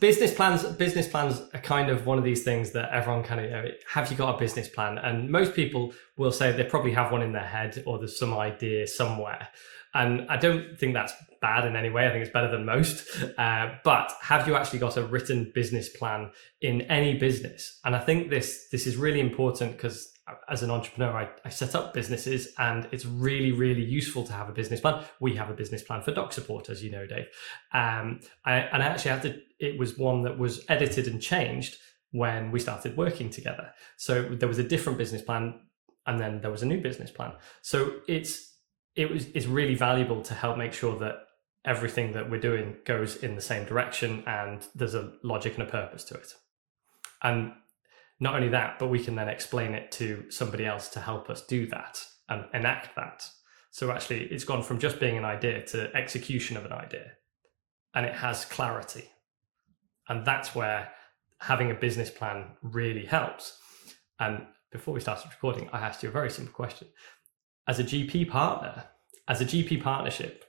business plans are kind of one of these things that everyone kind of, have you got a business plan? And most people will say they probably have one in their head or there's some idea somewhere. And I don't think that's bad in any way. I think it's better than most. But have you actually got a written business plan in any business? And I think this is really important because as an entrepreneur, I set up businesses and it's really, really useful to have a business plan. We have a business plan for Doc Support, as you know, Dave. It was one that was edited and changed when we started working together. So there was a different business plan and then there was a new business plan. So it's really valuable to help make sure that everything that we're doing goes in the same direction and there's a logic and a purpose to it. And not only that, but we can then explain it to somebody else to help us do that and enact that. So actually it's gone from just being an idea to execution of an idea, and it has clarity. And that's where having a business plan really helps. And before we started recording, I asked you a very simple question. As a GP partner, as a GP partnership,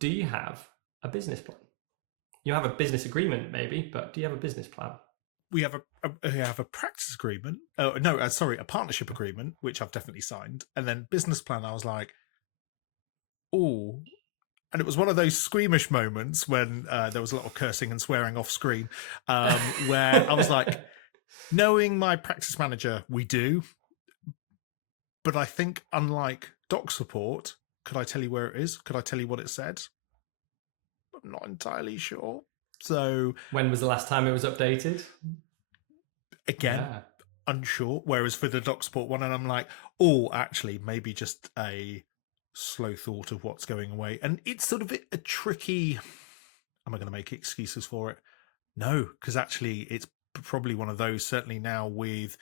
do you have a business plan? You have a business agreement maybe, but do you have a business plan? We have a practice agreement. A partnership agreement, which I've definitely signed. And then business plan, I was like, oh. And it was one of those squeamish moments when there was a lot of cursing and swearing off screen, where I was like, knowing my practice manager, we do. But I think unlike Doc Support, could I tell you where it is? Could I tell you what it said? I'm not entirely sure. So when was the last time it was updated? Again, unsure. Whereas for the Doc Support one, and I'm like, oh, actually, maybe just a slow thought of what's going away. And it's sort of a tricky, am I going to make excuses for it? No, because actually it's probably one of those, certainly now with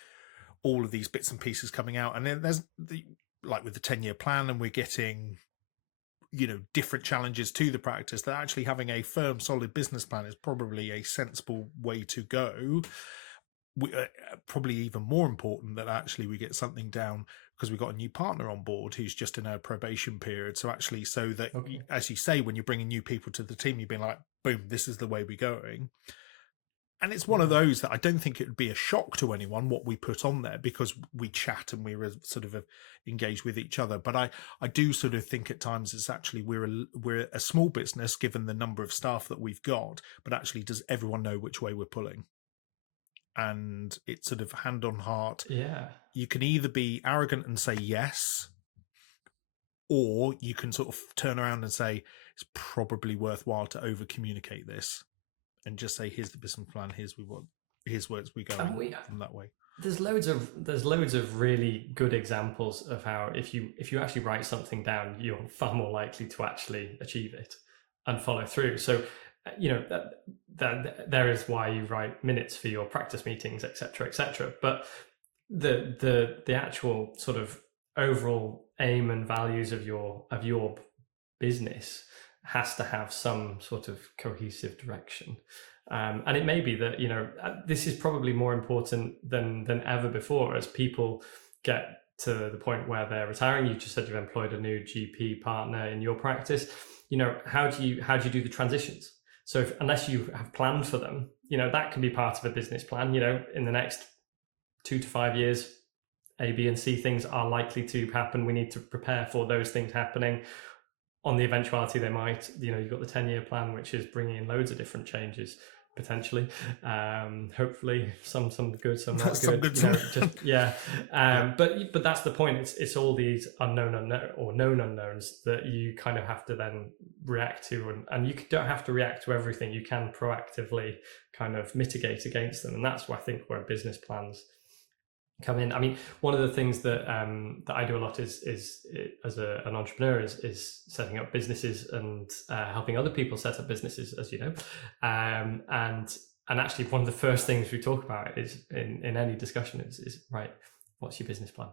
all of these bits and pieces coming out. And then there's like with the 10-year plan, and we're getting, different challenges to the practice, that actually having a firm, solid business plan is probably a sensible way to go. Probably even more important that actually we get something down, because we've got a new partner on board who's just in a probation period. So actually, so that, as you say, when you're bringing new people to the team, you've been like, boom, this is the way we're going. And it's one of those that I don't think it would be a shock to anyone what we put on there, because we chat and we sort of engage with each other. But I do sort of think at times it's actually we're a small business given the number of staff that we've got, but actually does everyone know which way we're pulling? And it's sort of hand on heart. Yeah. You can either be arrogant and say yes, or you can sort of turn around and say it's probably worthwhile to over communicate this and just say, here's the business plan, here's where we go from that way. There's loads of really good examples of how if you actually write something down, you're far more likely to actually achieve it and follow through. So that there is why you write minutes for your practice meetings, etc. But the actual sort of overall aim and values of your business has to have some sort of cohesive direction. And it may be that, this is probably more important than ever before as people get to the point where they're retiring. You just said you've employed a new GP partner in your practice. How do you do the transitions? So unless you have planned for them, that can be part of a business plan. In the next 2 to 5 years, A, B, and C things are likely to happen. We need to prepare for those things happening. On the eventuality they might, you've got the 10-year plan, which is bringing in loads of different changes, potentially. Hopefully some good, some not good. But that's the point. It's all these unknown or known unknowns that you kind of have to then react to, and you don't have to react to everything. You can proactively kind of mitigate against them, and that's why I think where business plans come in. I mean, one of the things that I do a lot is as an entrepreneur is setting up businesses and helping other people set up businesses, as you know. And actually, one of the first things we talk about is in any discussion is right, what's your business plan?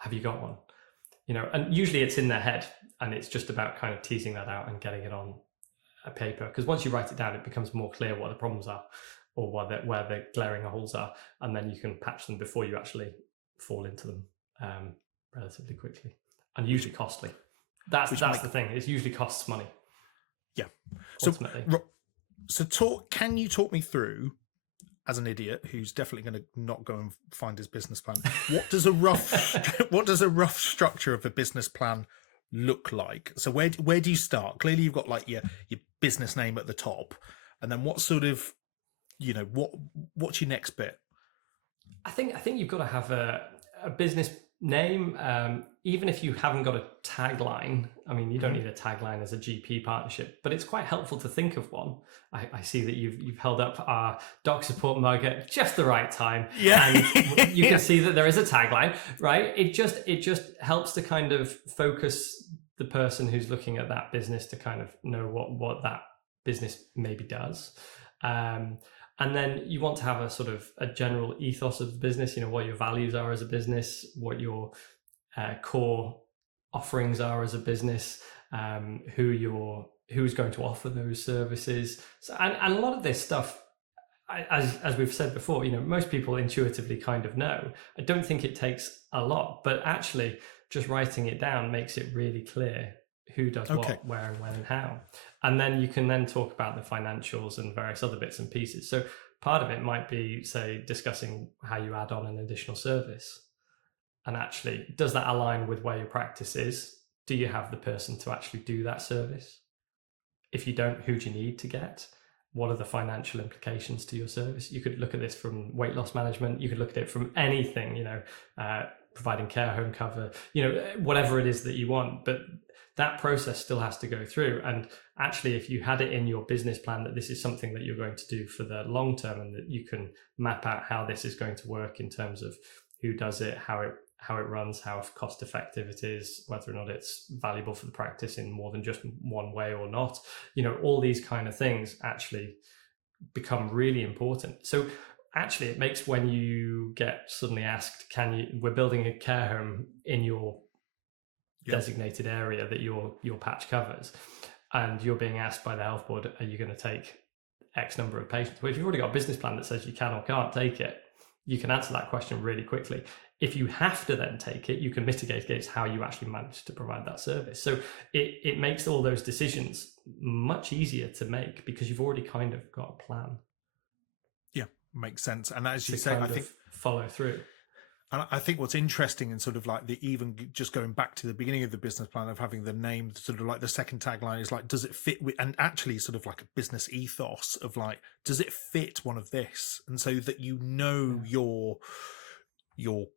Have you got one? And usually it's in their head, and it's just about kind of teasing that out and getting it on a paper. Because once you write it down, it becomes more clear what the problems are, or where the glaring holes are, and then you can patch them before you actually fall into them relatively quickly, and usually costly. That's the thing. It usually costs money. Yeah. Ultimately. So can you talk me through, as an idiot who's definitely going to not go and find his business plan, what does a rough structure of a business plan look like? So where do you start? Clearly you've got like your business name at the top, and then what sort of, what's your next bit? I think you've got to have a business name, even if you haven't got a tagline. I mean, you don't need a tagline as a GP partnership, but it's quite helpful to think of one. I see that you've held up our doc support mug at just the right time, and you can see that there is a tagline, right? It just helps to kind of focus the person who's looking at that business to kind of know what that business maybe does. And then you want to have a sort of a general ethos of the business, what your values are as a business, what your core offerings are as a business, who's going to offer those services. So, and a lot of this stuff, as we've said before, most people intuitively kind of know. I don't think it takes a lot, but actually just writing it down makes it really clear who does what, where, and when, and how. And then you can then talk about the financials and various other bits and pieces. So part of it might be, say, discussing how you add on an additional service. And actually, does that align with where your practice is? Do you have the person to actually do that service? If you don't, who do you need to get? What are the financial implications to your service? You could look at this from weight loss management. You could look at it from anything, providing care home cover, whatever it is that you want. But that process still has to go through. And actually, if you had it in your business plan that this is something that you're going to do for the long term, and that you can map out how this is going to work in terms of who does it, how it runs, how cost effective it is, whether or not it's valuable for the practice in more than just one way or not, all these kind of things actually become really important. So actually it makes, when you get suddenly asked, we're building a care home in your designated area that your patch covers, and you're being asked by the health board, are you going to take X number of patients? Well, if you've already got a business plan that says you can or can't take it, you can answer that question really quickly. If you have to then take it, you can mitigate against how you actually manage to provide that service. So it makes all those decisions much easier to make because you've already kind of got a plan. Yeah, makes sense. And as you say, I think follow through. And I think what's interesting, and sort of like even just going back to the beginning of the business plan of having the name, sort of like the second tagline is like, does it fit with, and actually sort of like a business ethos of like, does it fit one of this? And so that your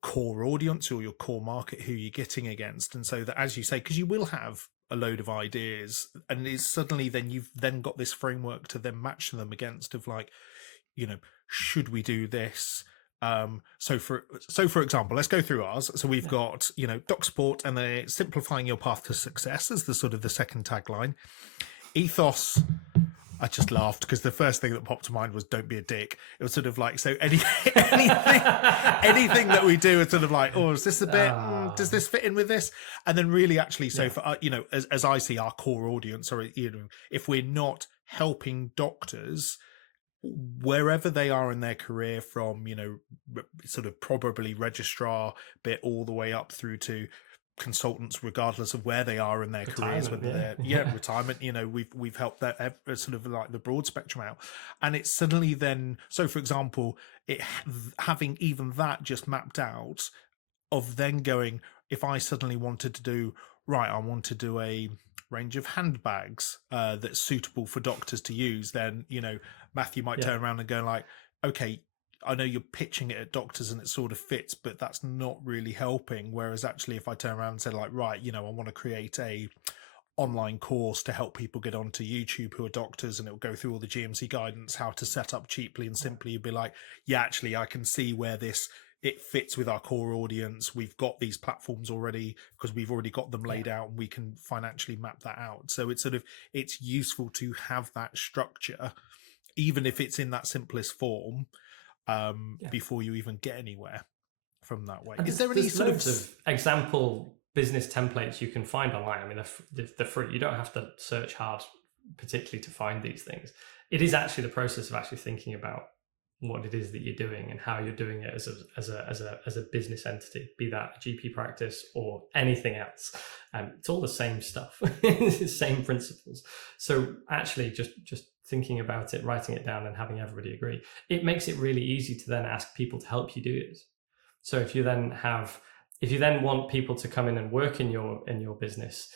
core audience or your core market, who you're getting against. And so that, as you say, because you will have a load of ideas, and it's suddenly then you've then got this framework to then match them against of like, should we do this? So for example, let's go through ours. So we've got, doc support, and then simplifying your path to success as the sort of the second tagline. Ethos, I just laughed because the first thing that popped to mind was don't be a dick. It was sort of like, so anything that we do is sort of like, oh, is this a bit, does this fit in with this? And then really actually, so for, as I see our core audience, or, if we're not helping doctors, wherever they are in their career, from sort of probably registrar bit all the way up through to consultants, regardless of where they are in their careers, whether they're retirement, we've helped that sort of like the broad spectrum out. And it's suddenly then, so for example, it having even that just mapped out of then going, if I suddenly wanted to do, right, I want to do a range of handbags that's suitable for doctors to use, then Matthew might turn around and go like, okay, I know you're pitching it at doctors and it sort of fits, but that's not really helping. Whereas actually, if I turn around and said like, right, I want to create a online course to help people get onto YouTube who are doctors, and it'll go through all the GMC guidance, how to set up cheaply and simply, you'd be like, yeah, actually, I can see where it fits with our core audience. We've got these platforms already because we've already got them laid out, and we can financially map that out. So it's useful to have that structure, even if it's in that simplest form, before you even get anywhere from that way. Is there any sort of example business templates you can find online? I mean, they're free. You don't have to search hard particularly to find these things. It is actually the process of actually thinking about what it is that you're doing and how you're doing it as a business entity, be that a GP practice or anything else. It's all the same stuff, the same principles. So actually just thinking about it, writing it down, and having everybody agree, it makes it really easy to then ask people to help you do it. So if you then want people to come in and work in your business,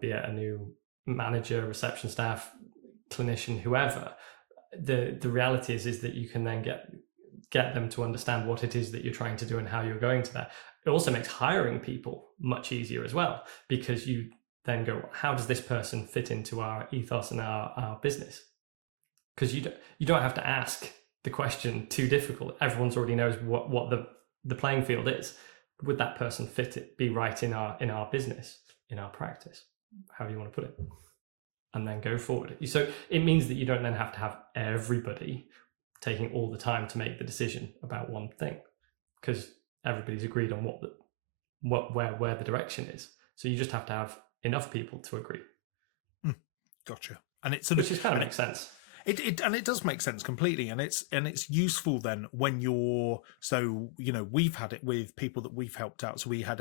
be it a new manager, reception staff, clinician, whoever, the reality is that you can then get them to understand what it is that you're trying to do and how you're going to that. It also makes hiring people much easier as well, because you then go, how does this person fit into our ethos and our business? Because you don't have to ask the question too difficult. Everyone's already knows what the playing field is. Would that person be right in our business, in our practice, however you want to put it, and then go forward. So it means that you don't then have to have everybody taking all the time to make the decision about one thing, because everybody's agreed on where the direction is. So you just have to have enough people to agree. Gotcha. And it's which kind of makes sense. It does make sense completely, and it's useful then when you're, so we've had it with people that we've helped out. So we had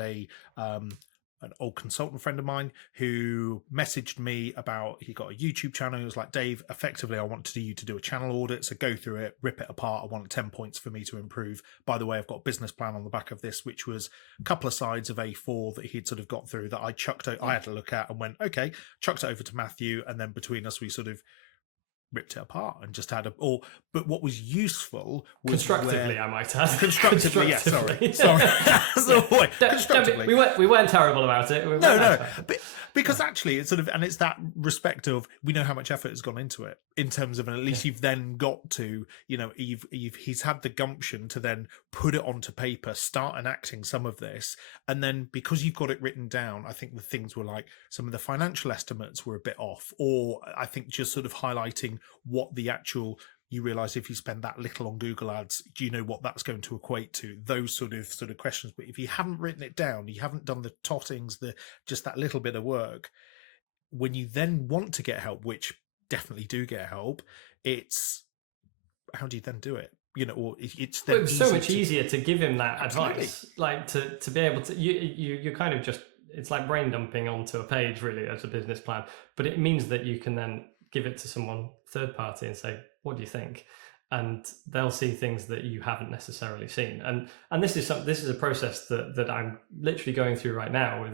an old consultant friend of mine who messaged me about, he got a YouTube channel. He was like, Dave, effectively, I want you to do a channel audit. So go through it, rip it apart. I want 10 points for me to improve. By the way, I've got a business plan on the back of this, which was a couple of sides of A4 that he'd sort of got through that I had to look at and went, okay, chucked it over to Matthew. And then between us, we sort of ripped it apart and just had but what was useful was constructively, I might add. Constructively, yeah, sorry. Constructively. We weren't terrible about it. No. But because actually it's it's that respect of, we know how much effort has gone into it, in terms of, and at least you've then got to, he's had the gumption to then put it onto paper, start enacting some of this. And then because you've got it written down, I think the things were like, some of the financial estimates were a bit off, or I think just sort of highlighting what the actual, you realize if you spend that little on Google Ads, do you know what that's going to equate to? Those sort of questions. But if you haven't written it down, you haven't done the tottings, just that little bit of work, when you then want to get help, which definitely do get help, it's, how do you then do it? Or it's then so much easier to give him that advice, like to be able to, you kind of just, it's like brain dumping onto a page really as a business plan, but it means that you can then give it to someone third party and say, what do you think? And they'll see things that you haven't necessarily seen. And this is a process that I'm literally going through right now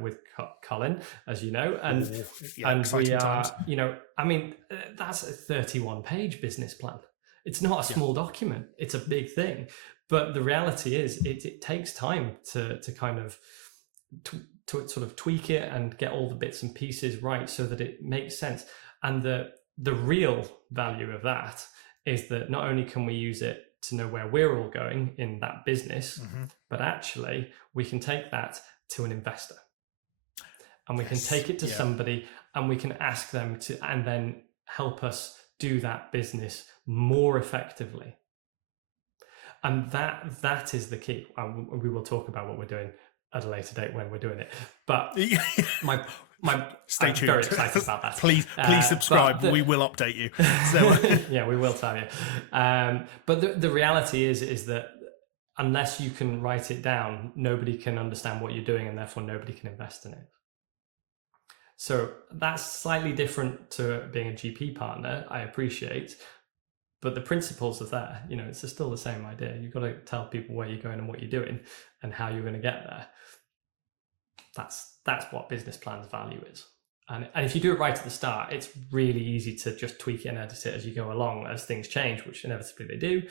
with Colin, as you know, and we are times. That's a 31-page business plan. It's not a small document. It's a big thing. But the reality is it takes time to kind of to sort of tweak it and get all the bits and pieces right so that it makes sense. And the real value of that is that not only can we use it to know where we're all going in that business, but actually we can take that to an investor, and we can take it to somebody, and we can ask them to, and then help us do that business more effectively. And that is the key. We will talk about what we're doing at a later date when we're doing it. But stay tuned. I'm very excited about that. Please subscribe. We will update you. So. Yeah, we will tell you. But the reality is that unless you can write it down, nobody can understand what you're doing, and therefore nobody can invest in it. So that's slightly different to being a GP partner, I appreciate. But the principles are there. It's still the same idea. You've got to tell people where you're going and what you're doing and how you're going to get there. That's what business plan's value is. And if you do it right at the start, it's really easy to just tweak it and edit it as you go along, as things change, which inevitably they do.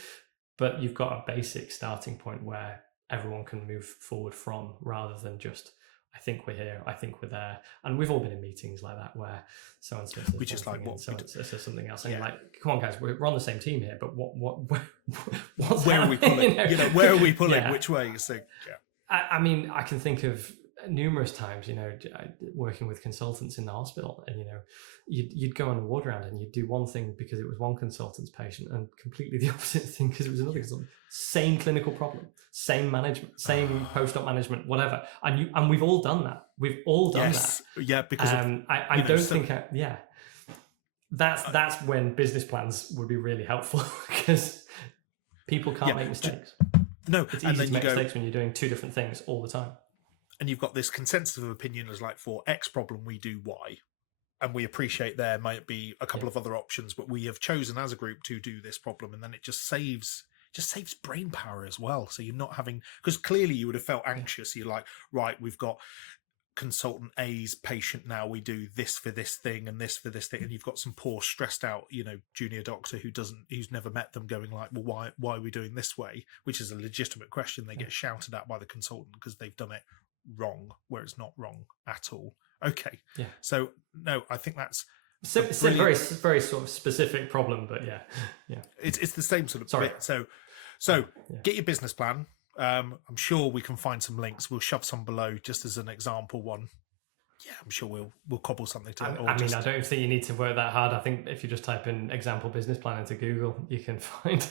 But you've got a basic starting point where everyone can move forward from, rather than just, I think we're here, I think we're there. And we've all been in meetings like that where so-and-so says which is like what so-and-so says something else. And you're like, come on guys, we're on the same team here, but what's where are we pulling? Where are we pulling? Which way? So I can think of numerous times, working with consultants in the hospital, and you'd go on a ward round and you'd do one thing because it was one consultant's patient, and completely the opposite thing because it was another consultant. Same clinical problem, same management, same post-op management, whatever. And we've all done that. We've all done that. Yeah, because I don't think. That's when business plans would be really helpful, because people can't make mistakes. No, it's easy to make mistakes when you're doing two different things all the time. And you've got this consensus of opinion as like, for X problem we do Y, and we appreciate there might be a couple of other options, but we have chosen as a group to do this problem, and then it just saves brain power as well. So you're not having, because clearly you would have felt anxious. You're like, right, we've got consultant A's patient now, we do this for this thing and this for this thing, and you've got some poor stressed out junior doctor who's never met them going like, well, why are we doing this way, which is a legitimate question. They get shouted at by the consultant because they've done it wrong where it's not wrong at all. So no, I think that's it's a very very sort of specific problem, but it's the same sort of bit. So get your business plan. I'm sure we can find some links. We'll shove some below just as an example one. Yeah, I'm sure we'll cobble something to it. I mean, I don't think you need to work that hard. I think if you just type in example business plan into Google, you can find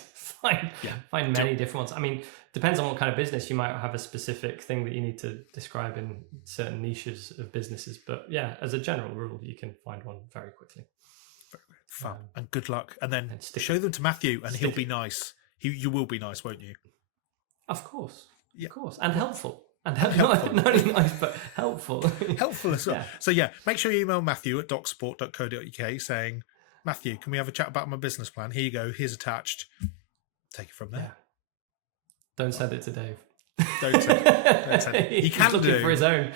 many different ones. I mean, depends on what kind of business. You might have a specific thing that you need to describe in certain niches of businesses. But yeah, as a general rule, you can find one very quickly. Very fun and good luck. And then show them to Matthew, and he'll be nice. You will be nice, won't you? Of course, and helpful. And not only nice, but helpful. Helpful as well. So make sure you email Matthew at docsupport.co.uk saying, Matthew, can we have a chat about my business plan? Here you go. Here's attached. Take it from there. Yeah. Don't send it to Dave. Don't send it. He can He's looking for his own.